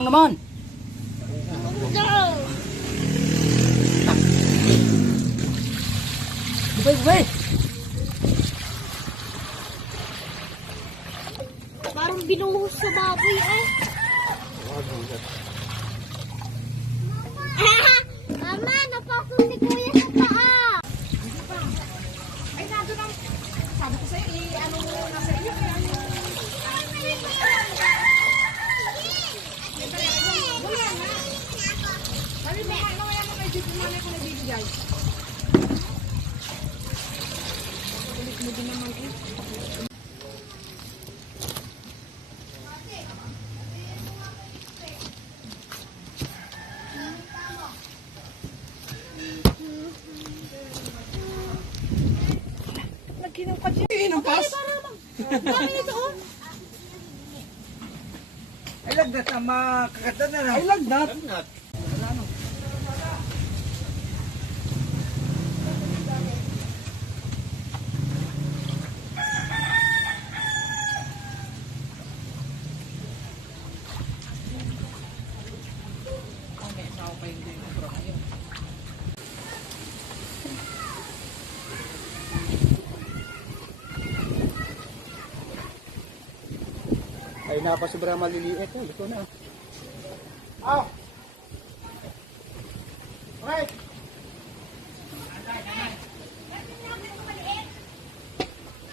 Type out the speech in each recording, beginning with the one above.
naman. Bubay, bubay. Parang binuhos sa baboy eh. Mama, napasok ni Kuya sa paa. Ay, nandun ang... Sabi ko sa'yo, eh, ano mo na sa iyo. eh, ano. Sabi mo, ano kaya mga jeep mo na ko nagbibigay? Kulit mo din naman eh. Nagkinaw ka dyan. Kinupas? Bakit ito oh? Ay, lagnat na makakata na lang. Ay, lagnat. Ay, napasubra maliliit. Eh, luto na. Aw! Right!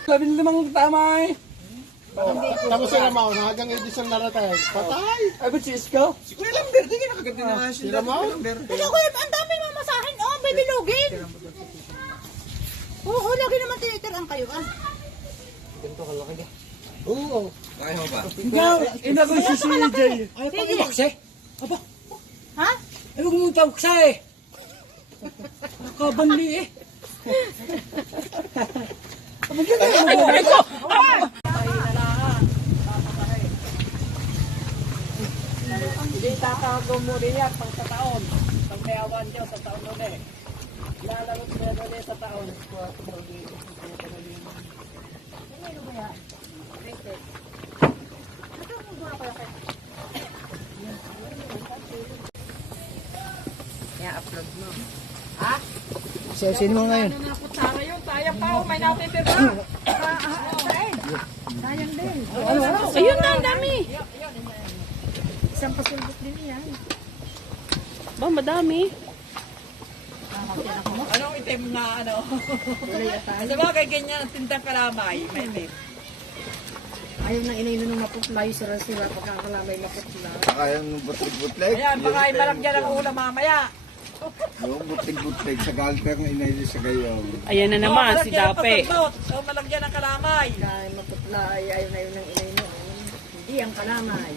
Labing limang tama eh. Tapos sila mo, hanggang edisyon na natin. Patay! Ay, ba't si Isko? Si Kuya Lamber, di ka nakaganda na siya. Sila mo? Ito kuya, ang dami mga masahin. Oh, may bilugin. Oo, lagi naman tinitirang kayo ah. Oo. Ikaw, ina ko si CJ. Ay, pag ibakse. Aba, Ha? ay huwag mong tabaksa eh. Nakabanli eh. Ay, ko! Hindi tatago mo rin yan pang sa taon. Pag may awan Diyos sa taon ulit. Lalabot mo ulit sa taon. Sa sino mo ngayon? Ano na kutsara yun? Sayang pa. oh, May natitira. Sayang din. Ayun na, ang dami. Isang pasulbot din yan. Ba, madami. Anong itim na ano? Sa bagay ganyan ang tintang kalamay. May itim. Ayaw na inainom ng maputla yung sira-sira pagkakalamay maputla. Kaya nung butlig-butlig. Ayan, baka ay malagyan ng ulam mamaya. Yung butlig-butlig sa galper na inayos sa gayong. Ayan na naman, Oh, si Dape. So, malagyan ng kalamay. Dahil maputla ay ayaw na yun ng inainom. Hindi ang kalamay.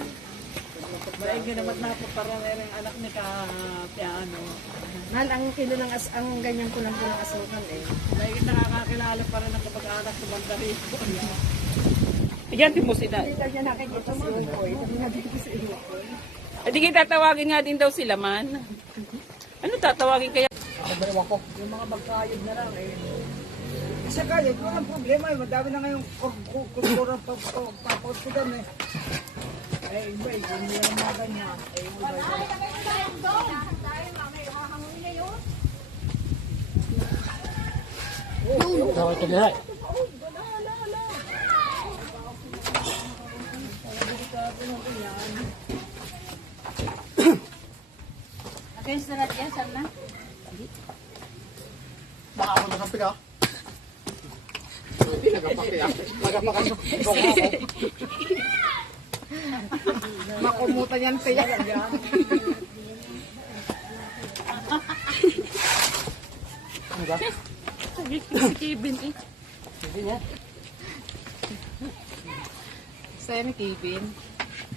Baig na naman napapara na ang anak ni ka piano. Mahal ang kilo ng as ang ganyan ko lang po ng asukal eh. Baig nakakakilala pa rin ng kapag-anak sa banda rito. Ayan, din mo si Dad. Hindi ka niya nakikita si Ukoy. Sabi nga dito si Ukoy. At di tatawagin nga din daw sila man. Ano tatawagin kaya? Yung mga magkayod na lang eh. Sa kaya, walang problema eh. Madami na ngayong kulturang papot ko dyan eh. Eh, iba eh, kung meron mga ganyan. Eh, iba iba. Ito, ito lahat. Against na natin yan, saan na? Baka ako nakapiga. Hindi nagapakya. Nagapakya. Makumutan yan kaya. Si Kevin eh. Sa'yo ni Kevin.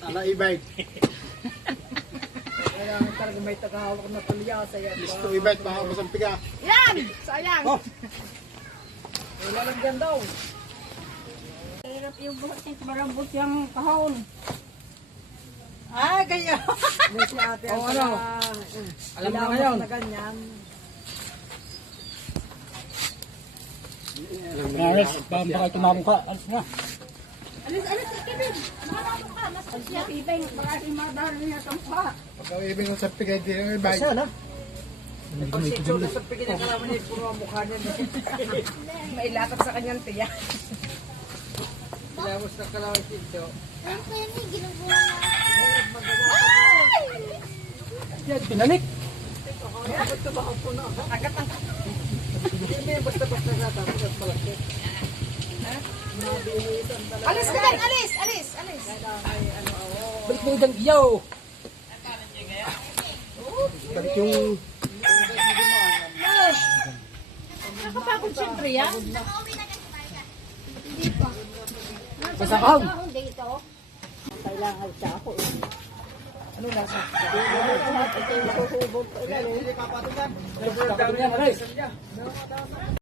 Ala ibay. Kailangan talaga may tagahawak na tulyasa yan. Gusto ibay. Baka ako sa piga. Yan! Sayang! Eh, lalagyan daw. Hirap yung buhat yung marambot yung kahon. Ah, ganyan. May si ate ang ano? Alam na ngayon. na ganyan. Alex, baka tumabong ka. Alis na. Alis, alis, Kevin. Nakakapon ka. Mas siya. Ibig, maraming madahal niya sa mukha. Pagka-ibig ng sapi kayo din ang ibay. Pag si Cholo sa pigil ng kalaman niya, puro ang mukha niya. Mailakad sa kanyang tiya. Ilamos ng kalaman si Cholo. Ang kaya may ginagawa na. Yan, pinanik. Hindi, basta-basta na tapos at malaki. Alis ka din, alis, alis, alis. Balik mo yung iyaw. Balik yung Nakapagod siyempre yan. Masakang. Ako dito. Sabi niya, aray.